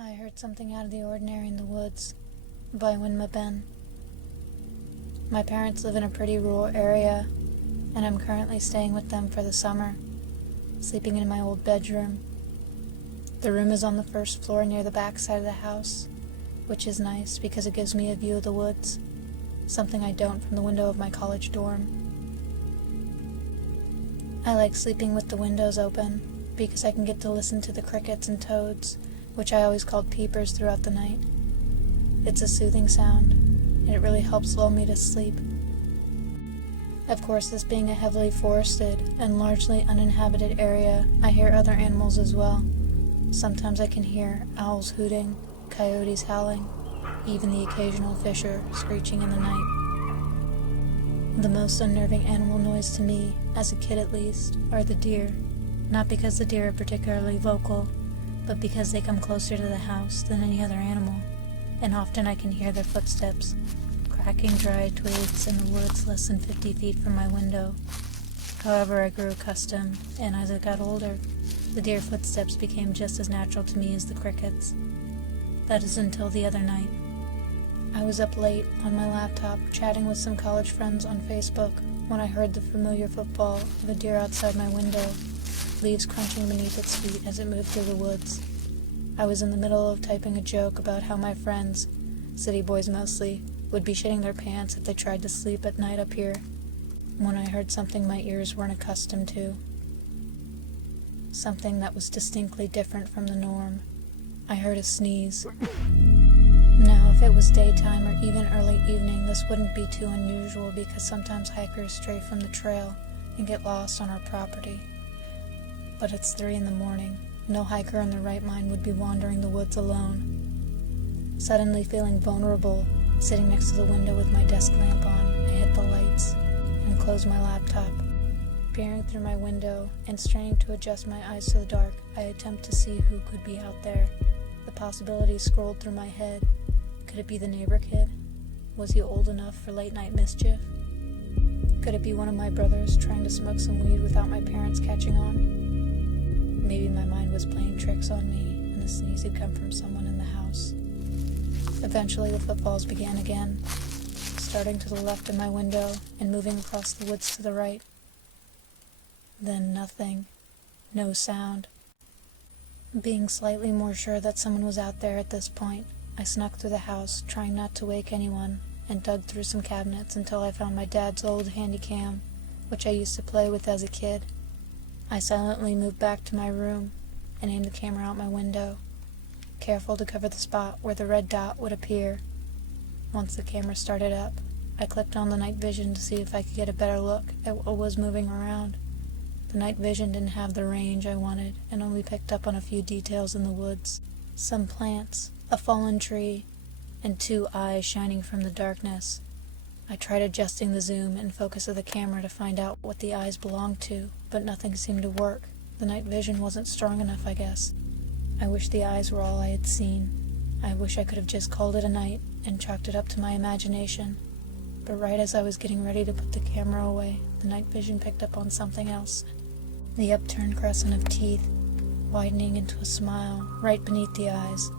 I heard something out of the ordinary in the woods by Winma Ben. My parents live in a pretty rural area, and I'm currently staying with them for the summer, sleeping in my old bedroom. The room is on the first floor near the back side of the house, which is nice because it gives me a view of the woods, something I don't from the window of my college dorm. I like sleeping with the windows open because I can get to listen to the crickets and toads, which I always called peepers, throughout the night. It's a soothing sound, and it really helps lull me to sleep. Of course, this being a heavily forested and largely uninhabited area, I hear other animals as well. Sometimes I can hear owls hooting, coyotes howling, even the occasional fisher screeching in the night. The most unnerving animal noise to me, as a kid at least, are the deer. Not because the deer are particularly vocal, but because they come closer to the house than any other animal, and often I can hear their footsteps, cracking dry twigs in the woods less than 50 feet from my window. However, I grew accustomed, and as I got older, the deer footsteps became just as natural to me as the crickets. That is until the other night. I was up late on my laptop chatting with some college friends on Facebook when I heard the familiar footfall of a deer outside my window, leaves crunching beneath its feet as it moved through the woods. I was in the middle of typing a joke about how my friends, city boys mostly, would be shitting their pants if they tried to sleep at night up here, when I heard something my ears weren't accustomed to. Something that was distinctly different from the norm. I heard a sneeze. Now, if it was daytime or even early evening, this wouldn't be too unusual because sometimes hikers stray from the trail and get lost on our property. But it's 3 a.m. No hiker in their right mind would be wandering the woods alone. Suddenly feeling vulnerable, sitting next to the window with my desk lamp on, I hit the lights and closed my laptop. Peering through my window and straining to adjust my eyes to the dark, I attempt to see who could be out there. The possibilities scrolled through my head. Could it be the neighbor kid? Was he old enough for late-night mischief? Could it be one of my brothers trying to smoke some weed without my parents catching on? Maybe my mind was playing tricks on me, and the sneeze had come from someone in the house. Eventually, the footfalls began again, starting to the left of my window and moving across the woods to the right. Then nothing. No sound. Being slightly more sure that someone was out there at this point, I snuck through the house, trying not to wake anyone, and dug through some cabinets until I found my dad's old handy cam, which I used to play with as a kid. I silently moved back to my room and aimed the camera out my window, careful to cover the spot where the red dot would appear. Once the camera started up, I clicked on the night vision to see if I could get a better look at what was moving around. The night vision didn't have the range I wanted and only picked up on a few details in the woods. Some plants, a fallen tree, and 2 eyes shining from the darkness. I tried adjusting the zoom and focus of the camera to find out what the eyes belonged to, but nothing seemed to work. The night vision wasn't strong enough, I guess. I wish the eyes were all I had seen. I wish I could have just called it a night and chalked it up to my imagination. But right as I was getting ready to put the camera away, the night vision picked up on something else. The upturned crescent of teeth, widening into a smile right beneath the eyes.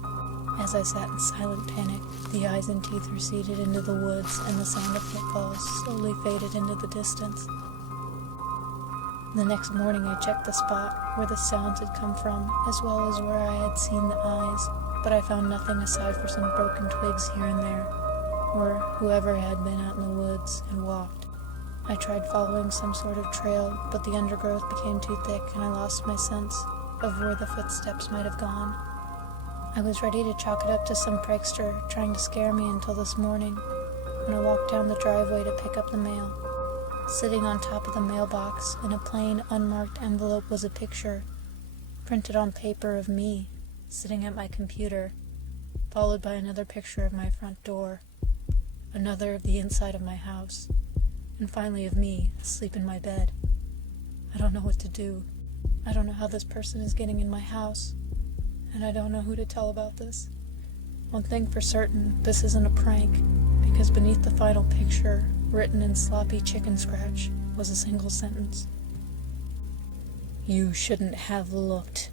As I sat in silent panic, the eyes and teeth receded into the woods, and the sound of footfalls slowly faded into the distance. The next morning I checked the spot where the sounds had come from, as well as where I had seen the eyes, but I found nothing aside for some broken twigs here and there, or whoever had been out in the woods and walked. I tried following some sort of trail, but the undergrowth became too thick and I lost my sense of where the footsteps might have gone. I was ready to chalk it up to some prankster trying to scare me until this morning, when I walked down the driveway to pick up the mail. Sitting on top of the mailbox in a plain, unmarked envelope was a picture, printed on paper, of me, sitting at my computer, followed by another picture of my front door, another of the inside of my house, and finally of me, asleep in my bed. I don't know what to do. I don't know how this person is getting in my house, and I don't know who to tell about this. One thing for certain, this isn't a prank, because beneath the final picture, written in sloppy chicken scratch, was a single sentence. "You shouldn't have looked."